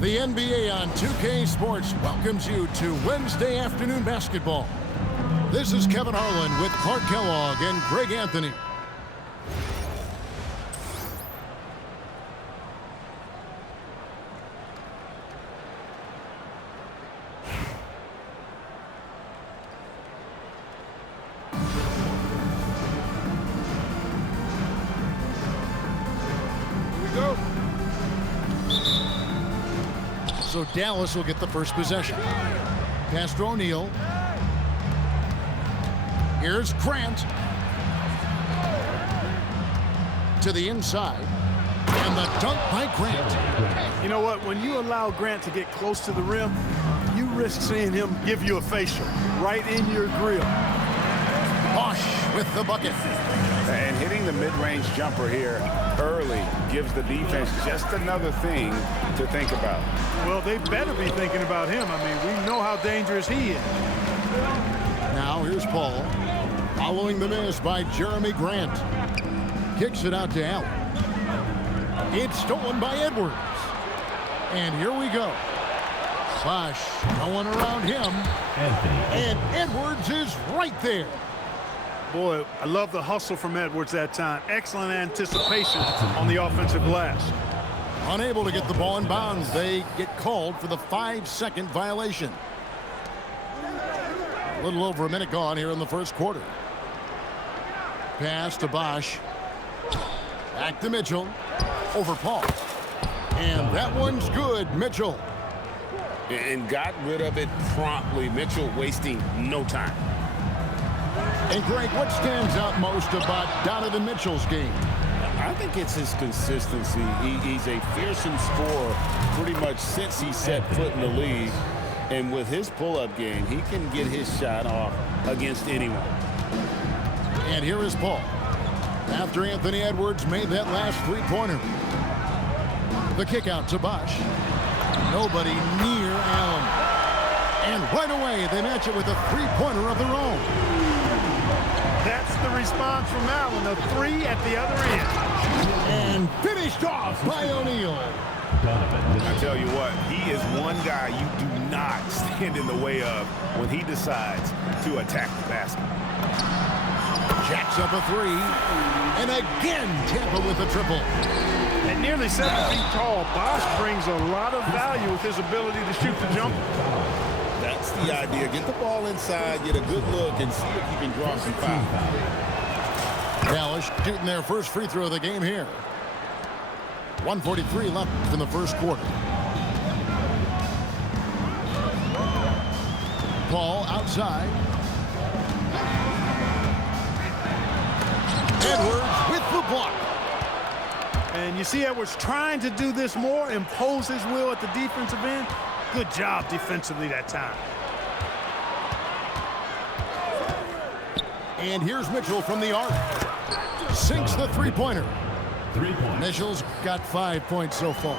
The NBA on 2K Sports welcomes you to Wednesday afternoon basketball. This is Kevin Harlan with Clark Kellogg and Greg Anthony. So Dallas will get the first possession. Pass to O'Neal. Here's Grant. To the inside. And the dunk by Grant. You know what? When you allow Grant to get close to the rim, you risk seeing him give you a facial right in your grill. Bosh with the bucket. And hitting the mid-range jumper here early gives the defense just another thing to think about. Well, they better be thinking about him. I mean, we know how dangerous he is. Now here's Paul. Following the miss by Jeremy Grant. Kicks it out to Allen. It's stolen by Edwards. And here we go. Bosh, no one around him. And Edwards is right there. Boy, I love the hustle from Edwards that time. Excellent anticipation on the offensive glass. Unable to get the ball in bounds, they get called for the 5-second violation. A little over a minute gone here in the first quarter. Pass to Bosh. Back to Mitchell. Over Paul. And that one's good, Mitchell. And got rid of it promptly. Mitchell wasting no time. And Greg, what stands out most about Donovan Mitchell's game? I think it's his consistency. He's a fearsome scorer pretty much since he set foot in the league. And with his pull-up game, he can get his shot off against anyone. And here is Paul. After Anthony Edwards made that last three-pointer. The kick out to Bosh. Nobody near Allen. And right away, they match it with a three-pointer of their own. That's the response from Allen, a three at the other end. And finished off by O'Neal. I tell you what, he is one guy you do not stand in the way of when he decides to attack the basket. Jacks up a three. And again, Tampa with a triple. At nearly 7 feet tall, Bosh brings a lot of value with his ability to shoot the jumper. That's the idea. Get the ball inside, get a good look, and see if you can draw some foul. Dallas shooting their first free throw of the game here. 1:43 left in the first quarter. Paul outside. Edwards with the block. And you see Edwards trying to do this more, impose his will at the defensive end. Good job defensively that time. And here's Mitchell from the arc. Sinks the three-pointer. Mitchell's got 5 points so far.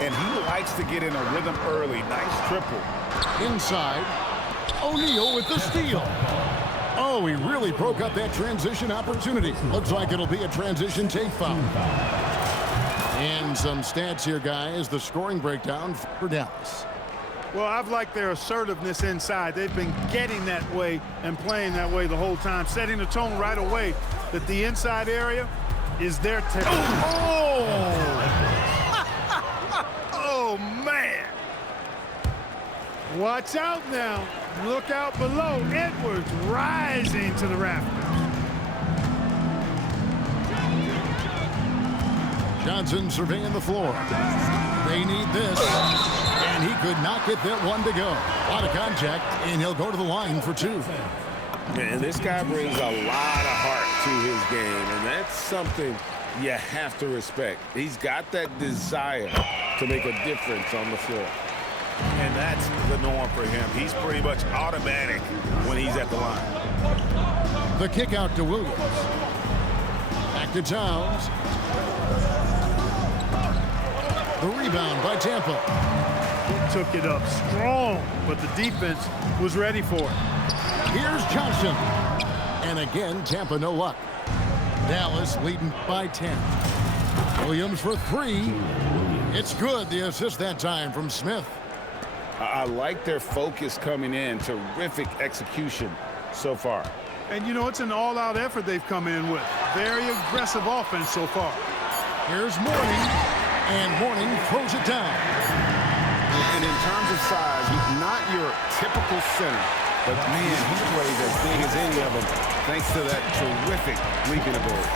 And he likes to get in a rhythm early. Nice triple. Inside. O'Neal with the steal. Oh, he really broke up that transition opportunity. Looks like it'll be a transition take foul. And some stats here, guys. The scoring breakdown for Dallas. Well, I've liked their assertiveness inside. They've been getting that way and playing that way the whole time, setting the tone right away that the inside area is their territory. Oh, man. Watch out now. Look out below. Edwards rising to the rafters. Johnson surveying the floor. They need this. And he could not get that one to go. A lot of contact, and he'll go to the line for two. And this guy brings a lot of heart to his game, and that's something you have to respect. He's got that desire to make a difference on the floor. And that's the norm for him. He's pretty much automatic when he's at the line. The kick out to Williams. Back to Towns. The rebound by Tampa. He took it up strong, but the defense was ready for it. Here's Johnson. And again, Tampa no luck. Dallas leading by 10. Williams for three. It's good, the assist that time from Smith. I like their focus coming in. Terrific execution so far. And, you know, it's an all-out effort they've come in with. Very aggressive offense so far. Here's Mourning, and Mourning throws it down. And in terms of size, he's not your typical center. But, man, he plays as big as any of them thanks to that terrific leaping ability.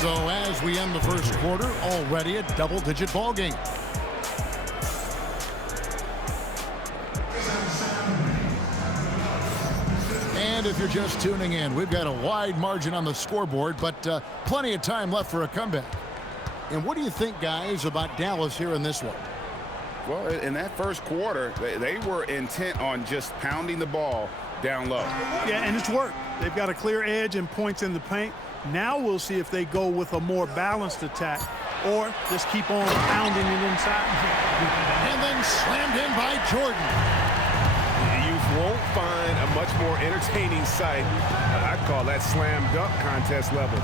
So as we end the first quarter, already a double-digit ball game. And if you're just tuning in, we've got a wide margin on the scoreboard, but plenty of time left for a comeback. And what do you think, guys, about Dallas here in this one? Well, in that first quarter, they were intent on just pounding the ball down low. Yeah, and it's worked. They've got a clear edge and points in the paint. Now we'll see if they go with a more balanced attack or just keep on pounding it inside. And then slammed in by Jordan. You won't find a much more entertaining sight. I'd call that slam dunk contest level.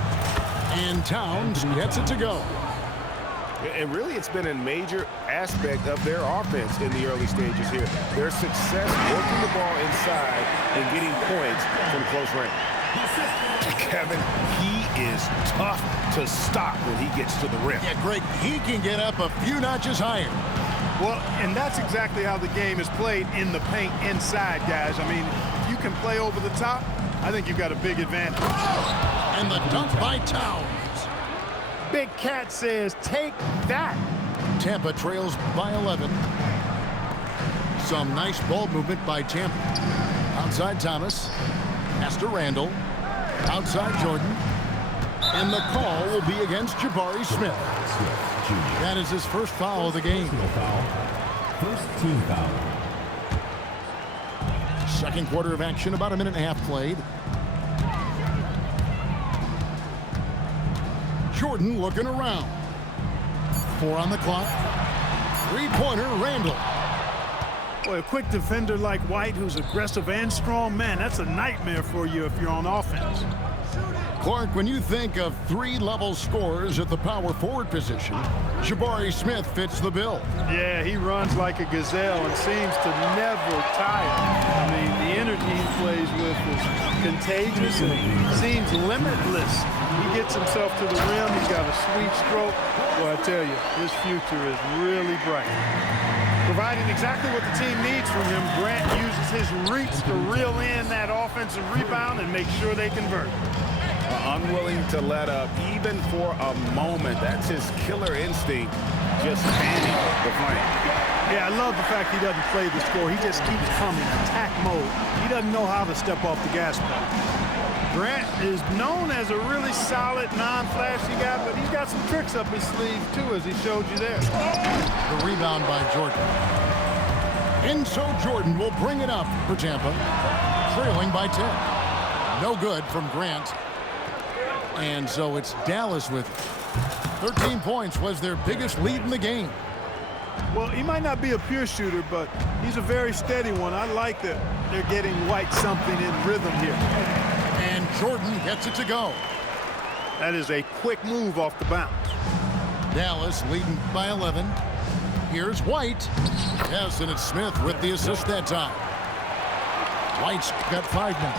And Towns gets it to go. And really, it's been a major aspect of their offense in the early stages here. Their success working the ball inside and getting points from close range. Kevin, he is tough to stop when he gets to the rim. Yeah, Greg, he can get up a few notches higher. Well, and that's exactly how the game is played in the paint inside, guys. I mean, if you can play over the top, I think you've got a big advantage. And the dunk by Towns. Big Cat says, take that. Tampa trails by 11. Some nice ball movement by Tampa. Outside Thomas. Pass to Randall. Outside Jordan. And the call will be against Jabari Smith. That is his first foul of the game. First team foul. Second quarter of action, about a minute and a half played. Jordan looking around. 4 on the clock. Three-pointer, Randall. Boy, a quick defender like White, who's aggressive and strong, man, that's a nightmare for you if you're on offense. Clark, when you think of three-level scorers at the power forward position, Jabari Smith fits the bill. Yeah, he runs like a gazelle and seems to never tire. I mean, the energy he plays with is contagious and seems limitless. He gets himself to the rim. He's got a sweet stroke. Well, I tell you, his future is really bright. Providing exactly what the team needs from him, Grant uses his reach to reel in that offensive rebound and make sure they convert. Unwilling to let up even for a moment. That's his killer instinct, just fanning the flame. Yeah, I love the fact he doesn't play the score. He just keeps coming, attack mode. He doesn't know how to step off the gas pedal. Grant is known as a really solid, non-flashy guy, but he's got some tricks up his sleeve, too, as he showed you there. The rebound by Jordan. And so Jordan will bring it up for Tampa, trailing by 10. No good from Grant. And so it's Dallas with it. 13 points was their biggest lead in the game. Well, he might not be a pure shooter, but he's a very steady one. I like that they're getting White something in rhythm here. And Jordan gets it to go. That is a quick move off the bounce. Dallas leading by 11. Here's White. Yes, and it's Smith with the assist that time. White's got 5 now.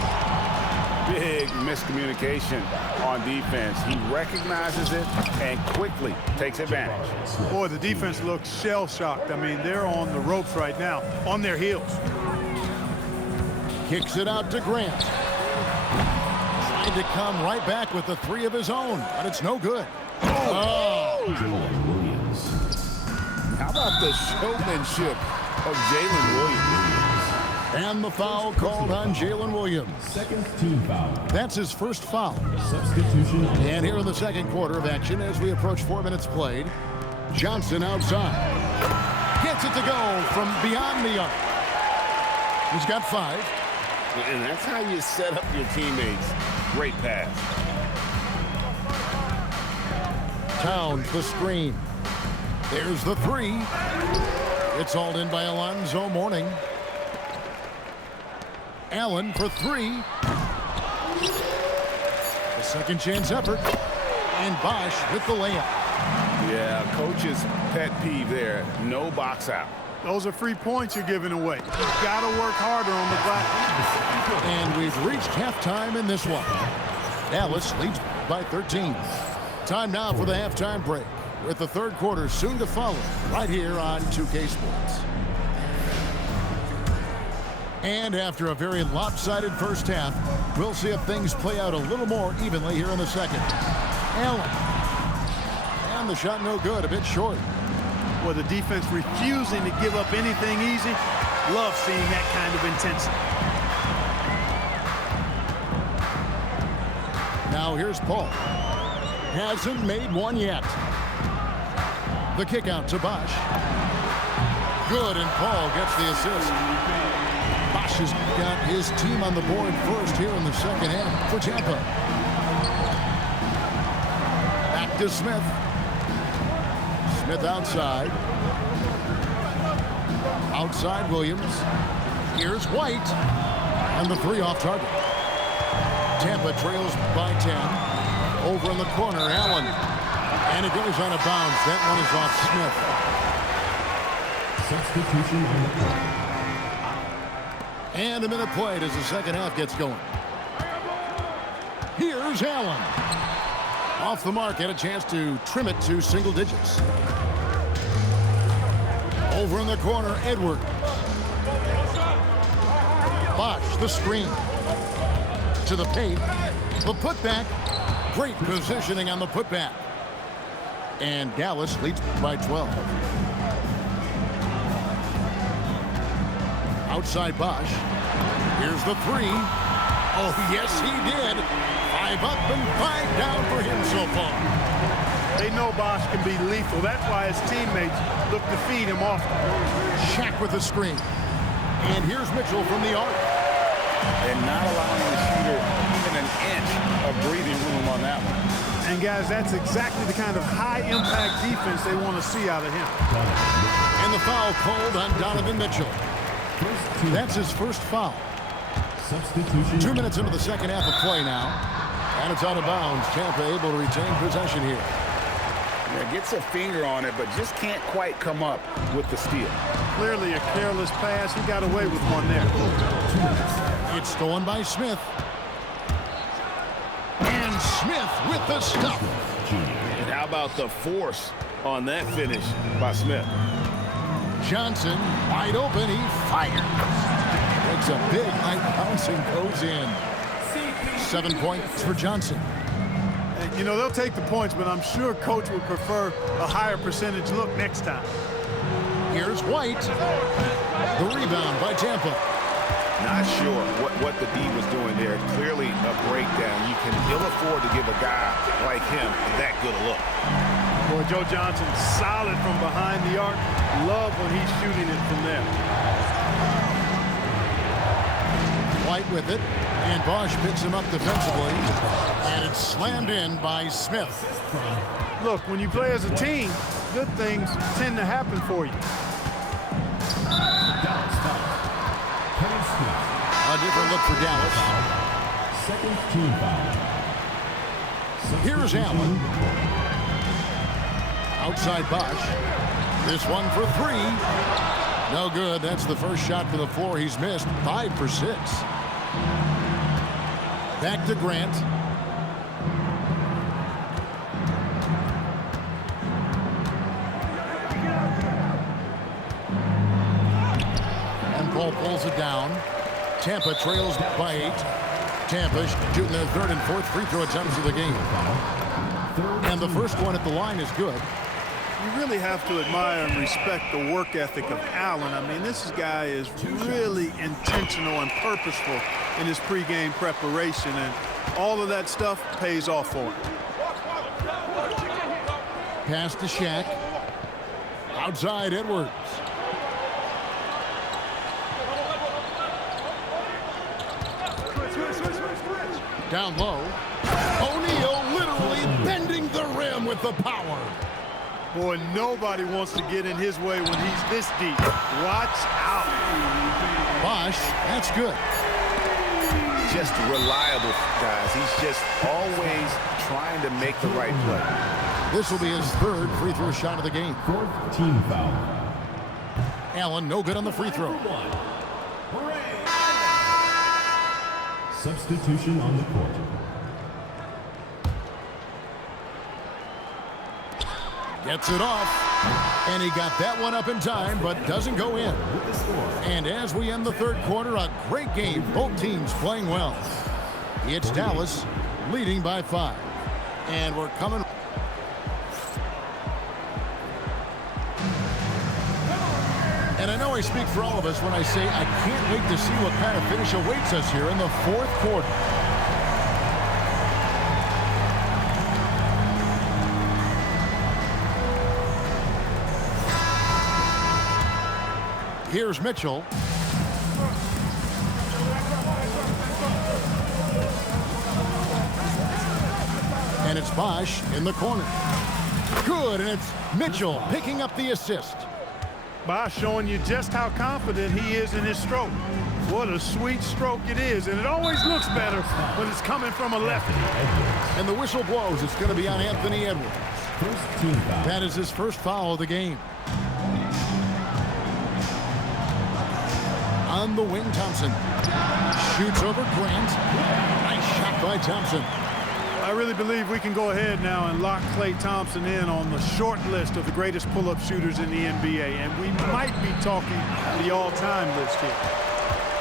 Big miscommunication on defense. He recognizes it and quickly takes advantage. Boy, the defense looks shell-shocked. I mean, they're on the ropes right now, on their heels. Kicks it out to Grant. Trying to come right back with the 3 of his own, but it's no good. Oh! Jalen Williams. How about the showmanship of Jalen Williams? And the foul called on Jalen Williams. Second team foul. That's his first foul. Substitution. And here in the second quarter of action, as we approach 4 minutes played, Johnson outside. Gets it to go from beyond the arc. He's got 5. And that's how you set up your teammates. Great pass. Towns the screen. There's the 3. It's hauled in by Alonzo Mourning. Allen for 3. A second chance effort. And Bosch with the layup. Yeah, coach's pet peeve there. No box out. Those are free points you're giving away. You've got to work harder on the glass. And we've reached halftime in this one. Dallas leads by 13. Time now for the halftime break, with the third quarter soon to follow, right here on 2K Sports. And after a very lopsided first half, we'll see if things play out a little more evenly here in the second. Allen. And the shot no good, a bit short. Well, the defense refusing to give up anything easy. Love seeing that kind of intensity. Now here's Paul. Hasn't made one yet. The kick out to Bosch. Good, and Paul gets the assist. Bosch has got his team on the board first here in the second half for Tampa. Back to Smith. Smith outside. Outside Williams. Here's White. And the three off target. Tampa trails by 10. Over in the corner, Allen. And it goes out of bounds. That one is off Smith. Substitution on the court. And a minute played as the second half gets going. Here's Allen. Off the mark, had a chance to trim it to single digits. Over in the corner, Edwards. Bosch, the screen. To the paint. The putback. Great positioning on the putback. And Dallas leads by 12. Outside Bosch. Here's the three. Oh, yes, he did. 5 up and 5 down for him so far. They know Bosch can be lethal. That's why his teammates look to feed him often. Shaq with the screen. And here's Mitchell from the arc. And not allowing the shooter even an inch of breathing room on that one. And, guys, that's exactly the kind of high-impact defense they want to see out of him. And the foul called on Donovan Mitchell. That's his first foul. Substitution. 2 minutes into the second half of play now. And it's out of bounds. Tampa able to retain possession here. Yeah, gets a finger on it, but just can't quite come up with the steal. Clearly a careless pass. He got away with one there. It's stolen by Smith. And Smith with the stuff. And how about the force on that finish by Smith? Johnson wide open. He fires. It's a big high bounce and goes in. 7 points for Johnson. And, you know, they'll take the points, but I'm sure coach would prefer a higher percentage look next time. Here's White. The rebound by Tampa. Not sure what the D was doing there. Clearly a breakdown. You can ill afford to give a guy like him that good a look. Boy, Joe Johnson solid from behind the arc. Love when he's shooting it from there. White with it. And Bosch picks him up defensively. And it's slammed in by Smith. Look, when you play as a team, good things tend to happen for you. Dallas foul. Kevin Smith. A different look for Dallas. Second team foul. Here's Substitution Allen. on the court. Outside Bosch. This one for 3. No good. That's the first shot for the floor he's missed. 5 for 6. Back to Grant. And Paul pulls it down. Tampa trails by 8. Tampa shooting their third and fourth free throw attempts of the game. And the first one at the line is good. You really have to admire and respect the work ethic of Allen. I mean, this guy is really intentional and purposeful in his pregame preparation, and all of that stuff pays off for him. Pass to Shaq. Outside Edwards. Down low. O'Neal literally bending the rim with the power. Boy, nobody wants to get in his way when he's this deep. Watch out. Bosch, that's good. Just reliable, guys. He's just always trying to make the right play. This will be his third free throw shot of the game. Fourth team foul. Allen, no good on the free throw. Substitution on the court. Gets it off. And he got that one up in time, but doesn't go in. And as we end the third quarter, a great game. Both teams playing well. It's Dallas leading by 5. And we're coming. And I know I speak for all of us when I say I can't wait to see what kind of finish awaits us here in the fourth quarter. Here's Mitchell. And it's Bosch in the corner. Good, and it's Mitchell picking up the assist. Bosch showing you just how confident he is in his stroke. What a sweet stroke it is, and it always looks better when it's coming from a lefty. And the whistle blows. It's going to be on Anthony Edwards. First team foul. That is his first foul of the game. On the wing, Thompson. Shoots over Grant. Nice shot by Thompson. I really believe we can go ahead now and lock Klay Thompson in on the short list of the greatest pull-up shooters in the NBA, and we might be talking the all-time list here.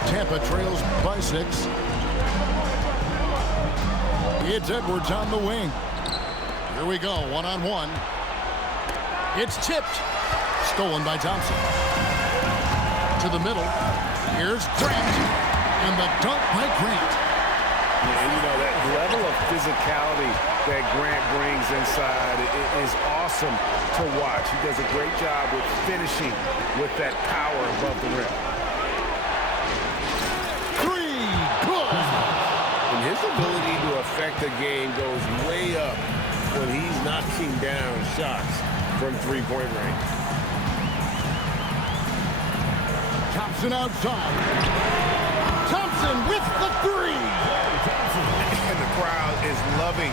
Tampa trails by 6. It's Edwards on the wing. Here we go, one-on-one. It's tipped. Stolen by Thompson. To the middle. Here's Grant. And the dunk by Grant. And you know, that level of physicality that Grant brings inside is awesome to watch. He does a great job with finishing with that power above the rim. 3, good! And his ability to affect the game goes way up when he's knocking down shots from three-point range. Thompson outside. Thompson with the 3! And the crowd is loving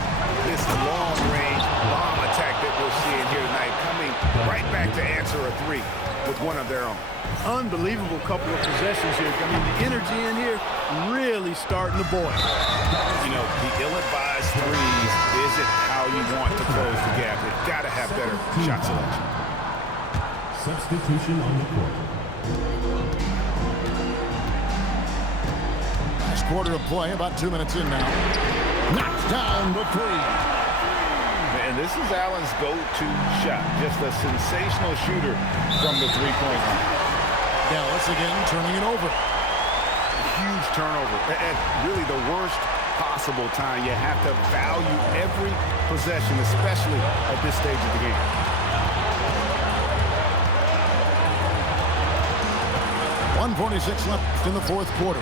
this long-range bomb attack that we're seeing here tonight, coming right back to answer a 3 with one of their own. Unbelievable couple of possessions here. I mean, the energy in here really starting to boil. You know, the ill-advised threes isn't how you want to close the gap. You've got to have better shot selection. Substitution on the court. Quarter of play, about 2 minutes in now. Knocks down the 3. And this is Allen's go-to shot. Just a sensational shooter from the three-point line. Dallas again turning it over. Huge turnover. At really the worst possible time. You have to value every possession, especially at this stage of the game. .146 left in the fourth quarter.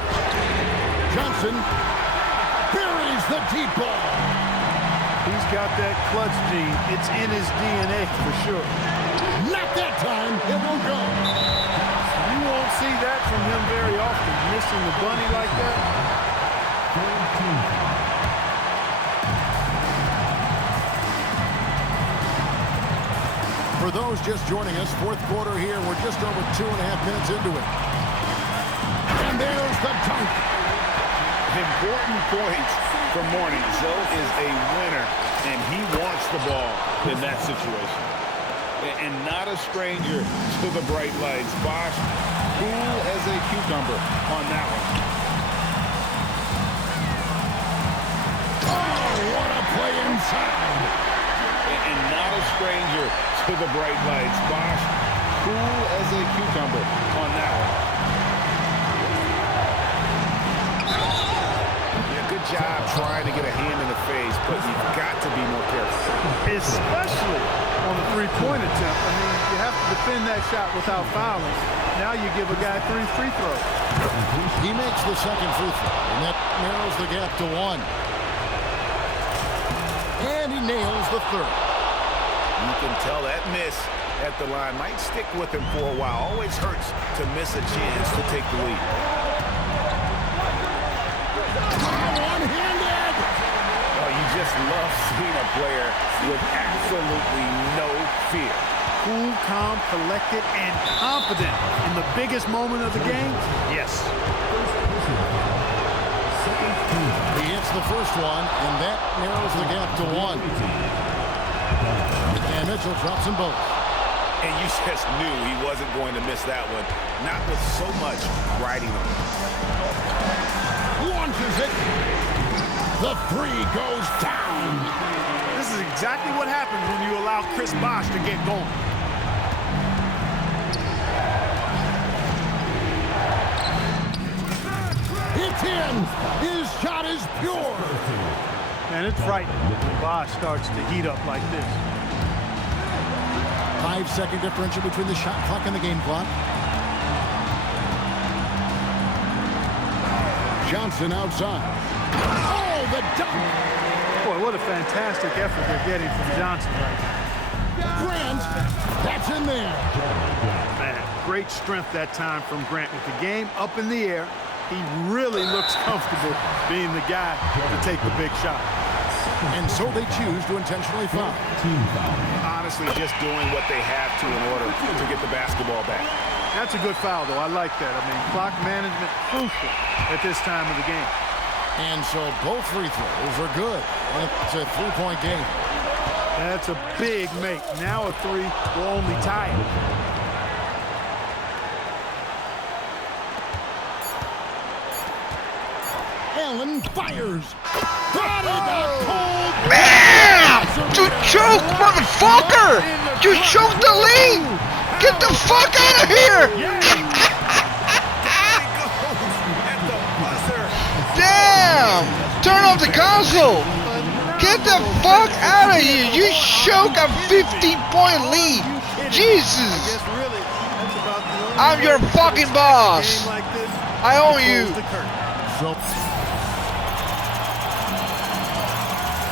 Johnson buries the deep ball. He's got that clutch gene. It's in his DNA for sure. Not that time. It won't go. You won't see that from him very often, missing the bunny like that. For those just joining us, fourth quarter here. We're just over 2.5 minutes into it. And there's the dunk. Important points for Mourning. Zoe is a winner, and he wants the ball in that situation. And not a stranger to the bright lights. Bosch, cool as a cucumber on that one. Oh, what a play inside. And not a stranger to the bright lights. Bosch, cool as a cucumber on that one. Good job trying to get a hand in the face, but you've got to be more careful. Especially on the three-point attempt. I mean, you have to defend that shot without fouling. Now you give a guy 3 free throws. He makes the second free throw, and that narrows the gap to 1. And he nails the third. You can tell that miss at the line might stick with him for a while. Always hurts to miss a chance to take the lead. One-handed! Oh, you just love seeing a player with absolutely no fear. Cool, calm, collected, and confident in the biggest moment of the game? Yes. He hits the first one, and that narrows the gap to 1. And Mitchell drops them both. And you just knew he wasn't going to miss that one, not with so much riding on it. Launches it. The 3 goes down. This is exactly what happens when you allow Chris Bosh to get going. It's in. His shot is pure. Man, it's frightening when Bosh starts to heat up like this. 5-second differential between the shot clock and the game clock. Johnson outside. Oh, the dunk. Boy, what a fantastic effort they're getting from Johnson right now. Grant, that's in there. Man, great strength that time from Grant. With the game up in the air, he really looks comfortable being the guy to take the big shot. And so they choose to intentionally foul. Team foul. Honestly, just doing what they have to in order to get the basketball back. That's a good foul, though. I like that. I mean, clock management crucial at this time of the game. And so both free throws are good. And it's a 3-point game. That's a big make. Now a 3 will only tie it. Allen fires. Got it, a cold. Bam! You choke, motherfucker! You choked the lead! Get the fuck out of here! Damn! Turn off the console! Get the fuck out of here! You choke a 15-point lead! Jesus! I'm your fucking boss! I own you! So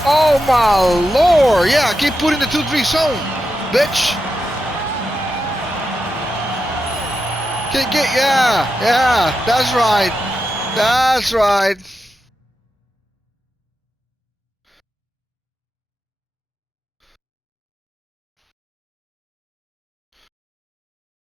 Oh my lord! Yeah, keep putting the 2-3 zone, bitch! Yeah, that's right. That's right.